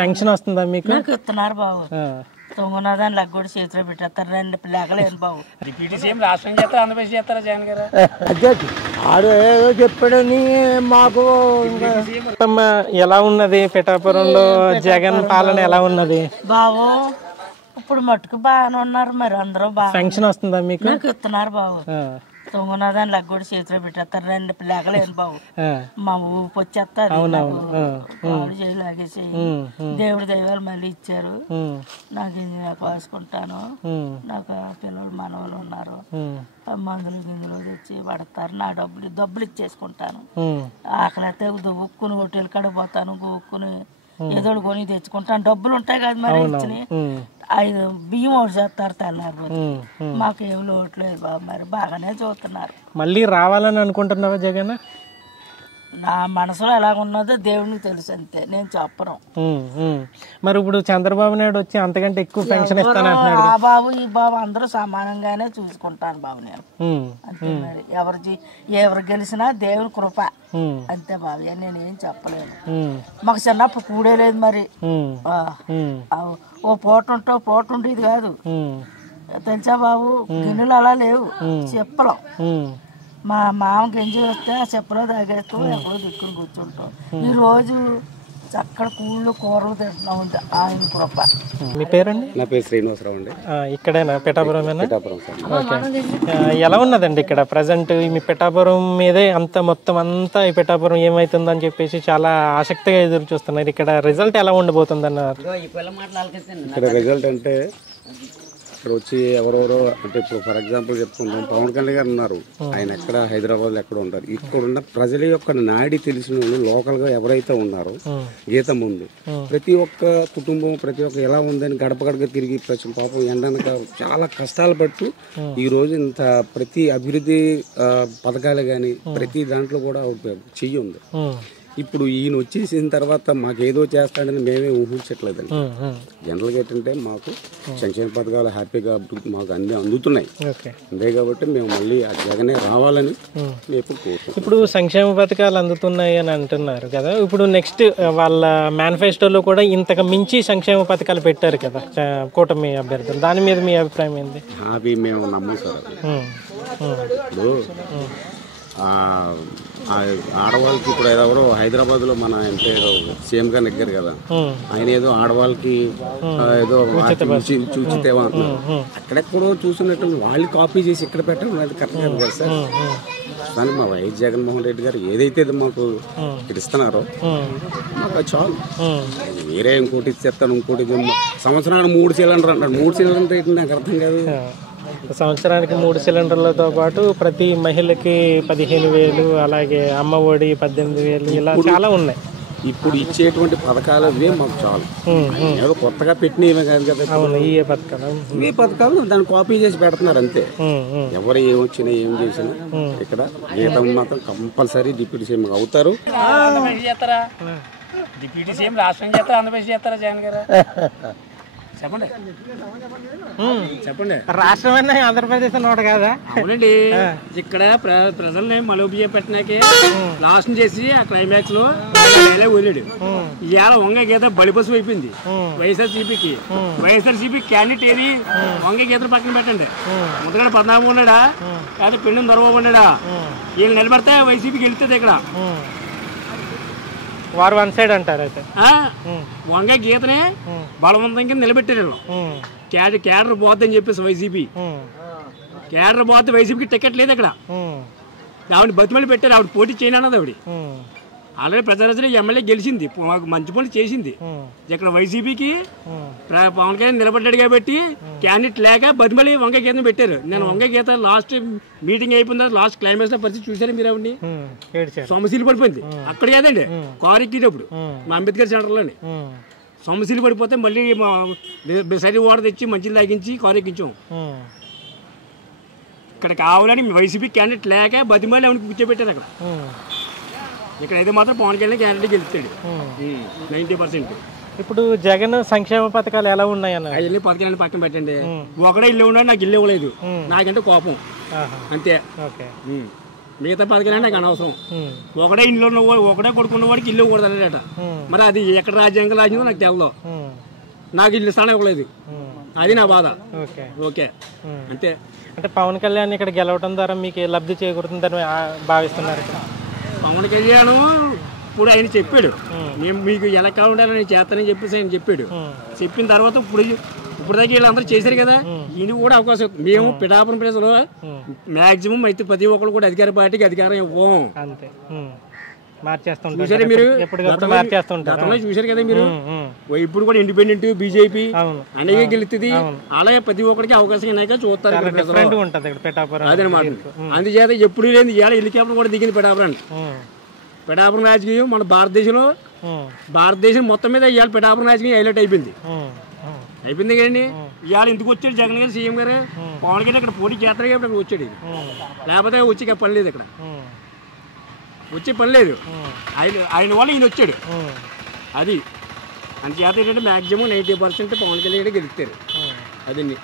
Pension వస్తుందా మీకు? నాకు ఇస్తున్నారు బాబు. తొంగున్నదాన్ని లెక్క కూడా చేతిలో పెట్టేస్తారు. రెండు లేకలేను బాబు. డిప్యూటీ సీఎం రాష్ట్రం చేస్తారు, ఆంధ్రప్రదేశ్ చేస్తారా జగన్ గారు? ఆడు ఏదో చెప్పాడని మాకు ఎలా ఉన్నది పిఠాపురంలో జగన్ పాలన ఎలా ఉన్నది బాబు? ఇప్పుడు మట్టుకు బాగానే ఉన్నారు. మరి అందరూ బాగా పెన్షన్ వస్తుందా మీకు? నాకు ఇస్తున్నారు బాబు. తొంగున్నదాన్ని లెక్క కూడా చేతిలో పెట్టేస్తారు. రెండు లేకలేను బాబు. మా ఊపి వచ్చేస్తారు. లాగేసి దేవుడి దైవాలు మళ్ళీ ఇచ్చారు. నాకు కోసుకుంటాను. నాకు పిల్లలు మనవాళ్ళు ఉన్నారు. మందులు గిందులు తెచ్చి పడతారు. నా డబ్బులు ఇచ్చేసుకుంటాను. ఆకలి అయితే ఉక్కుని హోటల్ కాడ పోతాను. ఉక్కుని ఏదో కొని తెచ్చుకుంటాను. డబ్బులు ఉంటాయి కదా మరి ఇచ్చిన 5 బియ్యం ఒకటి చేస్తారు తెల్లారిపోతే. మాకు ఏమి లోట్లేదు బాబు. మరి బాగానే చూస్తున్నారు. మళ్ళీ రావాలని అనుకుంటున్నావా జగన్? నా మనసులో ఎలాగున్నదో దేవునికి తెలుసు, అంతే. నేను చెప్పను. మరి ఇప్పుడు చంద్రబాబు నాయుడు వచ్చి అంతకంటే ఎక్కువ పెన్షన్ ఇస్తానంటున్నాడు. ఆ బాబు ఈ బాబు అందరూ సమానంగానే చూసుకుంటాను బాబు నేను. అంతే మరి ఎవరు గెలిచినా దేవుని కృప, అంతే బాబు. నేను ఏం చెప్పలేను. మాకు చిన్నప్పుడు కూడే లేదు మరి. ఓ పూట ఉంటే పూట ఉండేది కాదు తెలుసా బాబు. గిన్నెలు అలా లేవు, చెప్పలం. మా మామ గంజి వస్తే ఆ చెప్పలో తాగేస్తూ ఎక్కడో దిక్కుని కూర్చుంటాం. ఈరోజు చక్కడ కూళ్ళు కూరలు తింటున్నాం. ఆయన కృప. మీ పేరండి? నా పేరు శ్రీనివాసరావు అండి. ఇక్కడేనా పిఠాపురమేనా? పిఠాపురం సార్. ఓకే. ఎలా ఉన్నదండి ఇక్కడ ప్రజెంట్ మీ పిఠాపురం మీదే అంత మొత్తం అంతా ఈ పిఠాపురం ఏమవుతుందని చెప్పేసి చాలా ఆసక్తిగా ఎదురు చూస్తున్నారు. ఇక్కడ రిజల్ట్ ఎలా ఉండబోతుంది అన్నారు? ఇక్కడ రిజల్ట్ అంటే ఇక్కడ వచ్చి ఎవరెవరో అంటే ఇప్పుడు ఫర్ ఎగ్జాంపుల్ చెప్పుకుందాం, పవన్ కళ్యాణ్ గారు ఉన్నారు. ఆయన ఎక్కడ హైదరాబాద్ లో ఎక్కడ ఉంటారు. ఇక్కడ ఉన్న ప్రజల యొక్క నాడి తెలిసిన వాళ్ళు లోకల్ గా ఎవరైతే ఉన్నారో గీత ముందు ప్రతి ఒక్క కుటుంబం ప్రతి ఒక్క ఎలా ఉందని గడప గడప తిరిగి పాపం ఎండనక చాలా కష్టాలు పడుతూ ఈ రోజు ఇంత ప్రతి అభివృద్ధి పథకాలు కానీ ప్రతి దాంట్లో కూడా చెయ్యి ఉంది. ఇప్పుడు ఈయన వచ్చేసిన తర్వాత మాకేదో చేస్తాడని మేమే ఊహించట్లేదండి. జనరల్గా ఏంటంటే మాకు సంక్షేమ పథకాలు హ్యాపీగా మాకు అన్నీ అందుతున్నాయి. అంతే కాబట్టి మేము మళ్ళీ ఆ జగనే రావాలని మేము ఇప్పుడు కోరుకుంటున్నాం. ఇప్పుడు సంక్షేమ పథకాలు అందుతున్నాయి అని అంటున్నారు కదా. ఇప్పుడు నెక్స్ట్ వాళ్ళ మేనిఫెస్టోలో కూడా ఇంతకు మించి సంక్షేమ పథకాలు పెట్టారు కదా కూటమి అభ్యర్థులు. దాని మీద మీ అభిప్రాయం ఏంటి? అవి మేము నమ్మం సార్. ఇప్పుడు ఆడవాళ్ళకి ఇప్పుడు ఎవరో హైదరాబాద్ లో మన అంటే సీఎం గా నెగ్గారు కదా, ఆయన ఏదో ఆడవాళ్ళకి ఏదో చూచితేవా అంటున్నారు. అక్కడెక్కడో చూసినట్టు వాళ్ళు కాపీ చేసి ఇక్కడ పెట్టడం అది కరెక్ట్ కాదు కదా సార్. కానీ మా వైఎస్ జగన్మోహన్ రెడ్డి గారు ఏదైతే మాకు ఇక్కడ ఇస్తున్నారో మాకు అది చాలు. వేరే ఇంకోటి ఇచ్చేస్తాను ఇంకోటి సంవత్సరానికి 3 సిలిండర్ అంటాడు. 3 సిలిండర్ ఏంటి నాకు అర్థం కాదు. సంవత్సరానికి 3 సిలిండర్లతో పాటు ప్రతి మహిళకి 15,000, అలాగే అమ్మ ఒడి 18,000, ఇలా చాలా ఉన్నాయి. ఇప్పుడు ఇచ్చేటువంటి పథకాలు అవే మాకు చాలు. ఏదో కొత్తగా పెట్టినవే కాదు కదా. ఏ పథకాలు దాన్ని కాపీ చేసి పెడుతున్నారు అంతే. ఎవరు ఏమొచ్చినా ఏం చేసినా ఇక్కడ గీతం మాత్రం కంపల్సరీ డిప్యూటీ సీఎం అవుతారు. డిప్యూటీ సీఎం రాష్ట్రం చేస్తారా, ఆంధ్రప్రదేశ్ చేస్తారా జగన్ గారు? చెప్పండి చెప్పండి. రాష్ట్రం అన్నా ఆంధ్రప్రదేశ్ అన్నమాట కదా. అవునండి. ఇక్కడ ప్రజల్ని మలుబియ్య పెట్టినాకే లాస్ట్ చేసి ఆ క్లైమాక్స్ లో వదిలేడు. ఇవాళ వంగ గీత బలిపసు అయిపోయింది వైఎస్ఆర్సీపీకి. వైఎస్ఆర్సీపీ క్యాండిడేట్ ఏది? వంగ గీతలు పక్కన పెట్టండి. ముందుగా 14 ఉన్నాడా, లేదా పెండు దొరబాబు ఉన్నాడా? వీళ్ళు నిలబడితే వైసీపీకి వెళ్తుంది. ఇక్కడ వారు వన్ సైడ్ అంటారు. అయితే వంగ గీతనే బలవంతంగా నిలబెట్టారు. క్యాడర్ పోద్దని చెప్పేసి వైసీపీ క్యాడర్ పోతే వైసీపీకి టికెట్ లేదు. అక్కడ ఆవిడ బతిమలు పెట్టారు. ఆవిడ పోటీ చేయను అన్నది. ఆవిడ ఆల్రెడీ ప్రజారాజ్యంలో ఎమ్మెల్యే గెలిచింది, మంచి పనులు చేసింది. ఇక్కడ వైసీపీకి పవన్ కళ్యాణ్ నిలబడ్డాడు కాబట్టి క్యాండిడేట్ లేక బతిమలి వంగ గీతను పెట్టారు. నేను వంగ గీత లాస్ట్ మీటింగ్ అయిపోయిన తర్వాత లాస్ట్ క్లైమాక్స్ లో పరిస్థితి చూసారు మీరు. ఆవిడ్ని సొమశీలు పడిపోయింది. అక్కడ కాదండి, కారు ఎక్కేటప్పుడు మా అంబేద్కర్ సెంటర్లోని సొమశీలు పడిపోతే మళ్ళీ సరి వాటర్ తెచ్చి మంచిలు తాగించి కారు ఎక్కించాం. ఇక్కడ కావాలని వైసీపీ క్యాండిడేట్ లేక బతిమలి ఆవిడకి కూర్చోబెట్టారు. అక్కడ ఇక్కడైతే మాత్రం పవన్ కళ్యాణ్ క్యాండిడేట్ గెలుస్తాడు 90%. ఇప్పుడు జగన్ సంక్షేమ పథకాలు ఎలా ఉన్నాయన్న? అవన్నీ పథకాలని పక్కన పెట్టండి. ఒకడే ఇల్లు ఉన్నాడు, నాకు ఇల్లు ఇవ్వలేదు, నాకంటే కోపం అంతే. మిగతా పథకాలు నాకు అనవసరం. ఒకటే ఇంట్లో ఉన్నవాడు, ఒకటే కొడుకున్న వాడికి ఇల్లు కూడా తెలియట. మరి అది ఎక్కడ రాజ్యాంగం రాసిందో నాకు తెలదు. నాకు ఇల్లు స్థానం ఇవ్వలేదు, అది నా బాధ. ఓకే అంతే. అంటే పవన్ కళ్యాణ్ ఇక్కడ గెలవడం ద్వారా మీకు లబ్ధి చేకూరుతుందని భావిస్తున్నారు? పవన్ కళ్యాణ్ ఇప్పుడు ఆయన చెప్పాడు, మేము మీకు ఎలా కావాలని నేను చేస్తానని చెప్పేసి ఆయన చెప్పాడు. చెప్పిన తర్వాత ఇప్పుడు దాకా వీళ్ళందరూ చేశారు కదా, ఈయన కూడా అవకాశం. మేము పిఠాపురం ప్రజలు మాక్సిమం అయితే ప్రతి ఒక్కరు కూడా అధికార పార్టీకి అధికారం ఇవ్వం. చూసారా మీరు, గతంలో చూసారు కదా మీరు. ఇప్పుడు కూడా ఇండిపెండెంట్ బీజేపీ అనేక గెలుస్తుంది. అలాగే ప్రతి ఒక్కరికి అవకాశం అయినాక చూస్తారు అదనమాట. అందుచేత ఎప్పుడు లేదు ఇవాళ హెలికాప్టర్ కూడా దిగింది పిఠాపురాన్ని. పిఠాపురం రాజకీయం మన భారతదేశం మొత్తం మీద ఇవాళ పిఠాపురం రాజకీయం హైలైట్ అయిపోయింది కదండి. ఇవాళ ఎందుకు వచ్చాడు జగన్ గారు, సీఎం గారు? పవన్ కళ్యాణ్ ఇక్కడ పోటీ చేస్తారు కాబట్టి ఇక్కడ వచ్చాడు. లేకపోతే వచ్చి పని లేదు, ఇక్కడ వచ్చే పని లేదు. ఆయన వల్ల ఈయన వచ్చాడు. అది అందుచేత ఏంటంటే మ్యాక్సిమం 90% పవన్ కళ్యాణ్ గెలుస్తారు. అదండి.